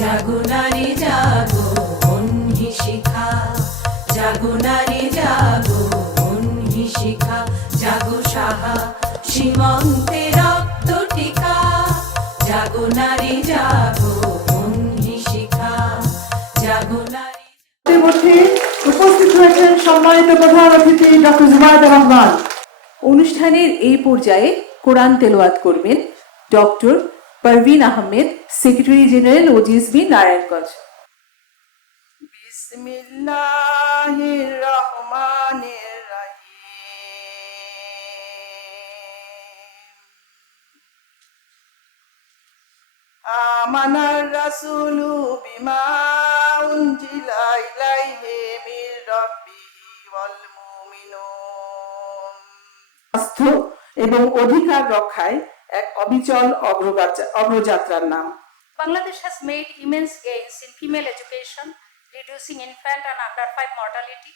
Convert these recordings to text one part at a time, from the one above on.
জাগো নারী জাগো বন্যী শিখা, জাগো নারী জাগো বন্যী শিখা, জাগো সাহা সীমন্তে রক্ত টিকা, জাগো নারী জাগো বন্যী শিখা, জাগো নারী। মধ্যে উপস্থিত হয়েছেন সম্মানিত প্রধান অতিথি ডক্টর জুবায়েদা রহমান। অনুষ্ঠানের এই পর্যায়ে কোরআন তেলাওয়াত করবেন doctor Parvin Ahmed, secretary general OGSB Narayanganj. বিসমিল্লাহির রহমানির রহিম। আমানার রাসূলু বিমা উনজিলা ইলাইহি মির রাব্বিহি ওয়াল মুমিনুন। স্বাস্থ্য এবং অধিকার রক্ষায় এক অবিচল অগ্রযাত্রার নাম। Bangladesh has made immense gains in female education, reducing infant and under 5 mortality,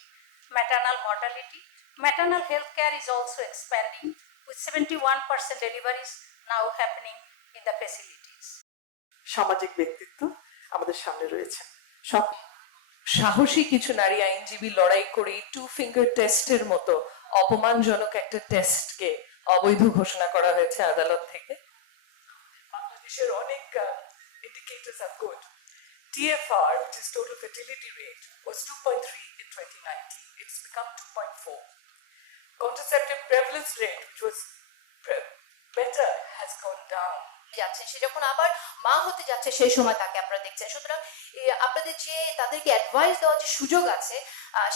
maternal mortality. Maternal health care is also expanding, with 71% deliveries now happening in the facilities. সামাজিক ব্যক্তিত্ব আমাদের সামনে রয়েছে। সাহসী কিছু নারী আইনজীবী লড়াই করে 2 ফিঙ্গার টেস্টের মতো অপমানজনক একটা টেস্টকে অবৈধ ঘোষণা করা হয়েছে আদালত থেকে। বাংলাদেশের অনেক indicators are good. TFR, which is total fertility rate, was 2.3 in 2019. It's become 2.4. Contraceptive prevalence rate, which was better, has gone down. যাচ্ছে সে যখন আবার মা হতে যাচ্ছে সেই সময় তাকে আপনারা দেখছেন। সুতরাং আপনাদের যে তাদেরকে অ্যাডভাইস দেওয়ার যে সুযোগ আছে,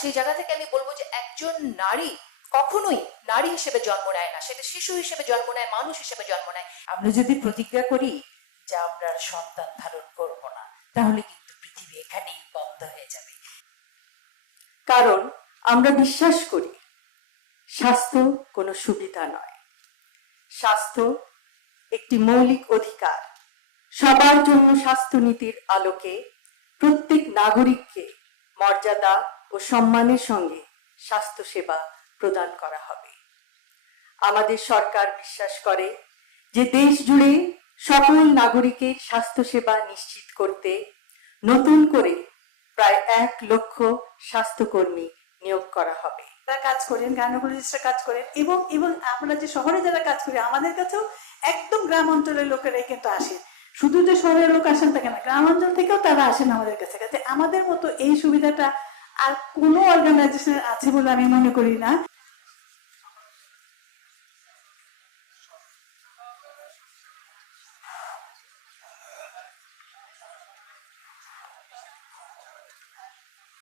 সেই জায়গা থেকে আমি বলবো যে একজন নারী কখনোই নারী হিসেবে জন্ম নেয় না, সেটা শিশু হিসেবে জন্ম নেয়, মানুষ হিসেবে জন্ম নেয়। আমরা যদি প্রতিজ্ঞা করি যে আমরা সন্তান ধারণ করব না, তাহলে কিন্তু পৃথিবী এখানেই বন্ধ হয়ে যাবে। কারণ আমরা বিশ্বাস করি স্বাস্থ্য কোনো সুবিধা নয়, স্বাস্থ্য একটি মৌলিক অধিকার। সবার জন্য স্বাস্থ্য নীতির আলোকে প্রত্যেক নাগরিককে মর্যাদা ও সম্মানের সঙ্গে স্বাস্থ্য সেবা প্রদান করা হবে। আমাদের সরকার বিশ্বাস করে যে দেশ জুড়ে সকল নাগরিকের স্বাস্থ্য সেবা নিশ্চিত করতে নতুন করে প্রায় 1 লক্ষ স্বাস্থ্যকর্মী নিয়োগ করা হবে। কাজ করেন, গাইনোকোলজিস্টরা কাজ করেন, এবং আমরা যে শহরে যারা কাজ করি আমাদের কাছেও একদম গ্রাম অঞ্চলের লোকেরাই কিন্তু আসেন। শুধু যে শহরের লোক আসেন তা কেন, গ্রাম অঞ্চল থেকেও তারা আসেন আমাদের কাছে। আমাদের মতো এই সুবিধাটা আর কোনো অর্গানাইজেশনের আছে বলে আমি মনে করি না।